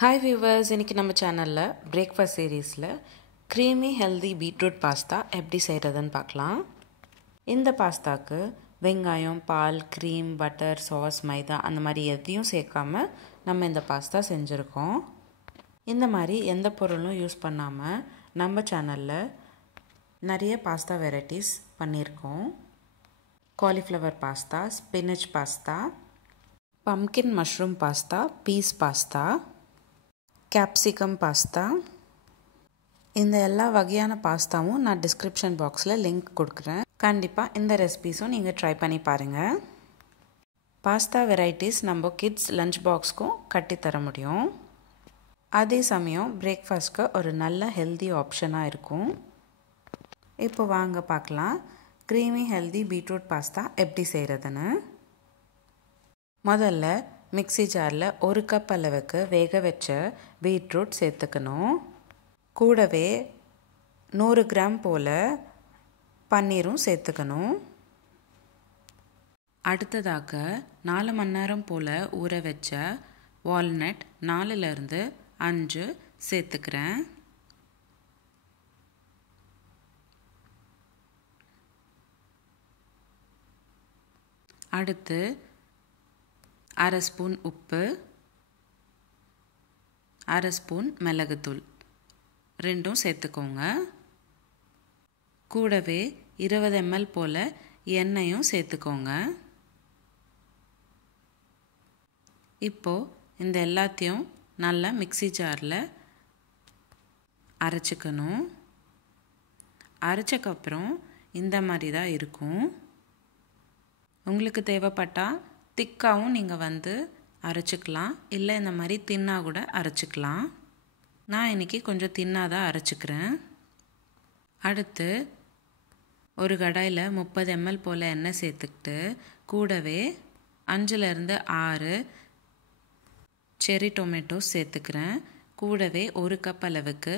Hi viewers, இன்னைக்கு நம்ம சேனல்ல பிரேக்ஃபாஸ்ட் சீரீஸ்ல creamy healthy beetroot பாஸ்தா எப்படி செய்யறதுன்னு பார்க்கலாம். இந்த பாஸ்தாக்கு வெங்காயம், பால், cream, பட்டர், சாஸ், மைதா அந்த மாதிரி எதையும் சேர்க்காம நம்ம இந்த பாஸ்தா செஞ்சிருக்கோம். இந்த மாதிரி எந்த பொருளும் யூஸ் பண்ணாம நம்ம சேனல்ல நிறைய பாஸ்தா வெரைட்டிஸ் பண்ணியிருக்கோம். Cauliflower pasta, spinach pasta, pumpkin mushroom pasta, peas pasta, capsicum pasta. இந்த எல்லா வகையான பாஸ்தாவும் நான் டிஸ்கிரிப்ஷன் பாக்ஸில் லிங்க் கொடுக்குறேன். கண்டிப்பாக இந்த ரெசிபீஸும் நீங்கள் ட்ரை பண்ணி பாருங்கள். பாஸ்தா வெரைட்டிஸ் நம்ம கிட்ஸ் லஞ்ச் பாக்ஸ்க்கும் கட்டித்தர முடியும். அதே சமயம் பிரேக்ஃபாஸ்ட்க்கு ஒரு நல்ல ஹெல்தி ஆப்ஷனாக இருக்கும். இப்போ வாங்க பார்க்கலாம் க்ரீமி ஹெல்தி பீட்ரூட் பாஸ்தா எப்படி செய்கிறதுன்னு. முதல்ல மிக்ஸி ஜாரில் 1 கப் அளவுக்கு வேக வச்ச பீட்ரூட் சேர்த்துக்கணும். கூடவே 100 கிராம் போல் பன்னீரும் சேர்த்துக்கணும். அடுத்ததாக 4 மணி நேரம் போல் ஊற வச்ச வால்நட் 4லேருந்து 5 சேர்த்துக்கிறேன். அடுத்து 1/2 ஸ்பூன் உப்பு, 1/2 ஸ்பூன் மிளகுத்தூள் ரெண்டும் சேர்த்துக்கோங்க. கூடவே 20 ml போல் எண்ணெயும் சேர்த்துக்கோங்க. இப்போது இந்த எல்லாத்தையும் நல்லா மிக்ஸி ஜாரில் அரைச்சிக்கணும். அரைச்சக்கப்புறம் இந்த மாதிரி தான் இருக்கும். உங்களுக்கு தேவைப்பட்டால் திக்காகவும் நீங்கள் அரைச்சிக்கலாம், இல்லை இந்த மாதிரி தின்னாக கூட அரைச்சிக்கலாம். நான் இன்றைக்கி கொஞ்சம் தின்னாக தான் அரைச்சிக்கிறேன். அடுத்து ஒரு கடாயில் 30 ml போல் எண்ணெய் சேர்த்துக்கிட்டு கூடவே 5லேருந்து 6 செரி டொமேட்டோஸ் சேர்த்துக்கிறேன். கூடவே 1 கப் அளவுக்கு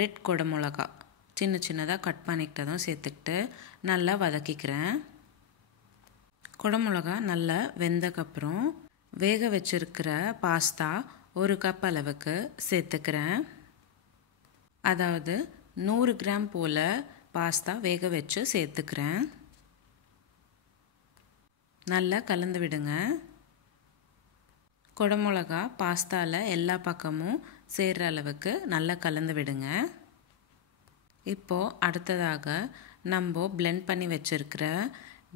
ரெட் குடமிளகா சின்ன சின்னதாக கட் பண்ணிக்கிட்டதும் சேர்த்துக்கிட்டு நல்லா வதக்கிக்கிறேன். குடமிளகா நல்லா வெந்தக்கப்புறம் வேக வச்சிருக்கிற பாஸ்தா 1 கப் அளவுக்கு சேர்த்துக்கிறேன். அதாவது 100 கிராம் போல் பாஸ்தா வேக வச்சு சேர்த்துக்கிறேன். நல்லா கலந்து விடுங்க. குடமிளகா பாஸ்தாவில் எல்லா பக்கமும் சேர்கிற அளவுக்கு நல்லா கலந்து விடுங்க. இப்போது அடுத்ததாக நம்ம பிளெண்ட் பண்ணி வச்சுருக்கிற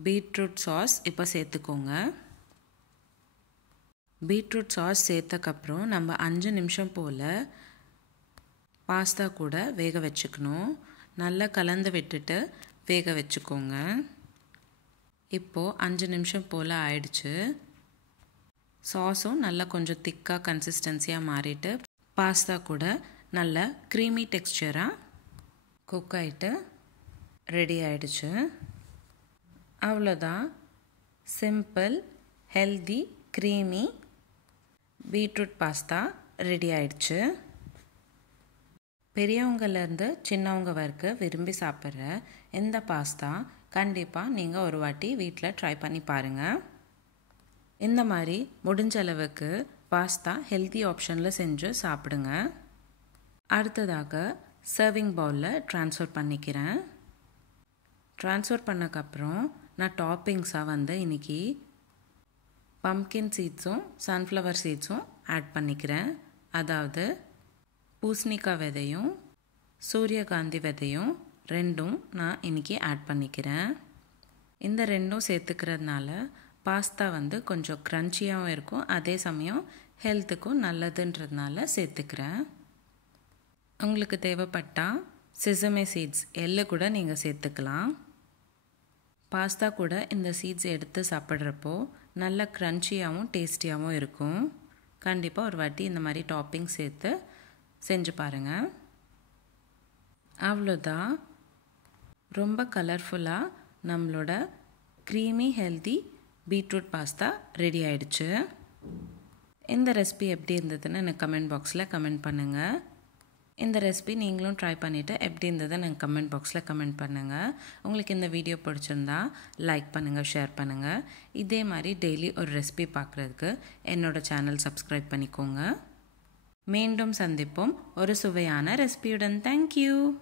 பீட்ரூட் சாஸ் இப்போ சேர்த்துக்கோங்க. பீட்ரூட் சாஸ் சேர்த்தக்கப்புறம் நம்ம 5 நிமிஷம் போல் பாஸ்தா கூட வேக வச்சுக்கணும். நல்லா கலந்து விட்டுட்டு வேக வச்சுக்கோங்க. இப்போது 5 நிமிஷம் போல் ஆயிடுச்சு. சாஸும் நல்லா கொஞ்சம் திக்காக கன்சிஸ்டன்சியாக மாறிட்டு பாஸ்தா கூட நல்லா க்ரீமி டெக்ஸ்சராக குக் ஆகிட்டு ரெடி ஆகிடுச்சு. அவ்வளோதான், simple healthy creamy beetroot pasta ready ஆயிடுச்சு. பெரியவங்கலேருந்து சின்னவங்க வரைக்கும் விரும்பி சாப்பிட்ற இந்த பாஸ்தா கண்டிப்பாக நீங்கள் ஒரு வாட்டி வீட்டில் ட்ரை பண்ணி பாருங்கள். இந்த மாதிரி முடிஞ்ச அளவுக்கு பாஸ்தா ஹெல்தி ஆப்ஷனில் செஞ்சு சாப்பிடுங்க. அடுத்ததாக சர்விங் பவுலில் ட்ரான்ஸ்ஃபர் பண்ணிக்கிறேன். ட்ரான்ஸ்ஃபர் பண்ணக்கப்புறம் நான் டாப்பிங்ஸாக இன்றைக்கி பம்ப்கின் சீட்ஸும் சன்ஃப்ளவர் சீட்ஸும் ஆட் பண்ணிக்கிறேன். அதாவது பூசணிக்காய் விதையும் சூரியகாந்தி விதையும் ரெண்டும் நான் இன்றைக்கி ஆட் பண்ணிக்கிறேன். இந்த ரெண்டும் சேர்த்துக்கிறதுனால பாஸ்தா கொஞ்சம் க்ரன்ச்சியாகவும் இருக்கும், அதே சமயம் ஹெல்த்துக்கும் நல்லதுன்றதுனால சேர்த்துக்கிறேன். உங்களுக்கு தேவைப்பட்டால் செசமே சீட்ஸ் எள்ளு கூட நீங்கள் சேர்த்துக்கலாம். பாஸ்தா கூட இந்த சீட்ஸ் எடுத்து சாப்பிட்றப்போ நல்ல க்ரன்ச்சியாகவும் டேஸ்டியாகவும் இருக்கும். கண்டிப்பாக ஒரு வாட்டி இந்த மாதிரி டாப்பிங் சேர்த்து செஞ்சு பாருங்கள். அவ்வளோதான், ரொம்ப கலர்ஃபுல்லாக நம்மளோட creamy healthy beetroot pasta ready ஆயிடுச்சு. இந்த ரெசிபி எப்படி இருந்ததுன்னு எனக்கு கமெண்ட் பாக்ஸில் கமெண்ட் பண்ணுங்கள். இந்த ரெசிபி நீங்களும் ட்ரை பண்ணிவிட்டு எப்படி இருந்ததுன்னு எனக்கு கமெண்ட் பாக்ஸில் கமெண்ட் பண்ணுங்கள். உங்களுக்கு இந்த வீடியோ பிடிச்சிருந்தா லைக் பண்ணுங்கள், ஷேர் பண்ணுங்கள். இதே மாதிரி டெய்லி ஒரு ரெசிபி பார்க்குறதுக்கு என்னோடய சேனல் சப்ஸ்கிரைப் பண்ணிக்கோங்க. மீண்டும் சந்திப்போம் ஒரு சுவையான ரெசிபியுடன். தேங்க்யூ.